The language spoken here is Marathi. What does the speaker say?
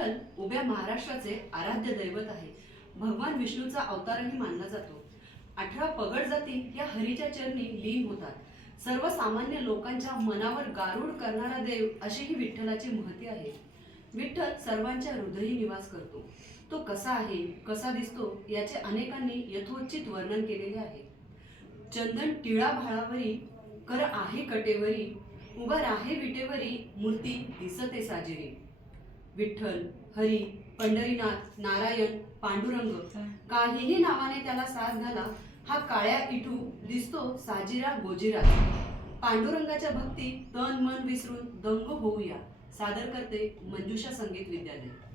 विठ्ठल उभ्या महाराष्ट्राचे आराध्य दैवत आहे. भगवान विष्णूचा अवतारही मानला जातो. 18 पगड जाती या हरीच्या चरणी लीन होतात. सर्वसामान्य लोकांच्या मनावर गारूड करणारा देव अशी ही विठ्ठलाची महती आहे. विठ्ठल सर्वांच्या हृदयी निवास करतो. तो कसा आहे, कसा दिसतो याचे अनेकांनी यथोचित वर्णन केलेले आहे. चंदन टिळा भाळावरी, कर आहे कटेवरी, उभा राहे विटेवरी, मूर्ती दिसते साजेरी. विठ्ठल, हरी, पंढरीनाथ, नारायण, पांडुरंग काहीही नावाने त्याला साथ घाला, हा काळ्या इठू दिसतो साजिरा गोजिरा. पांडुरंगाच्या भक्ती तन मन विसरून दंग होऊया. सादर करते मंजुषा संगीत विद्यालय.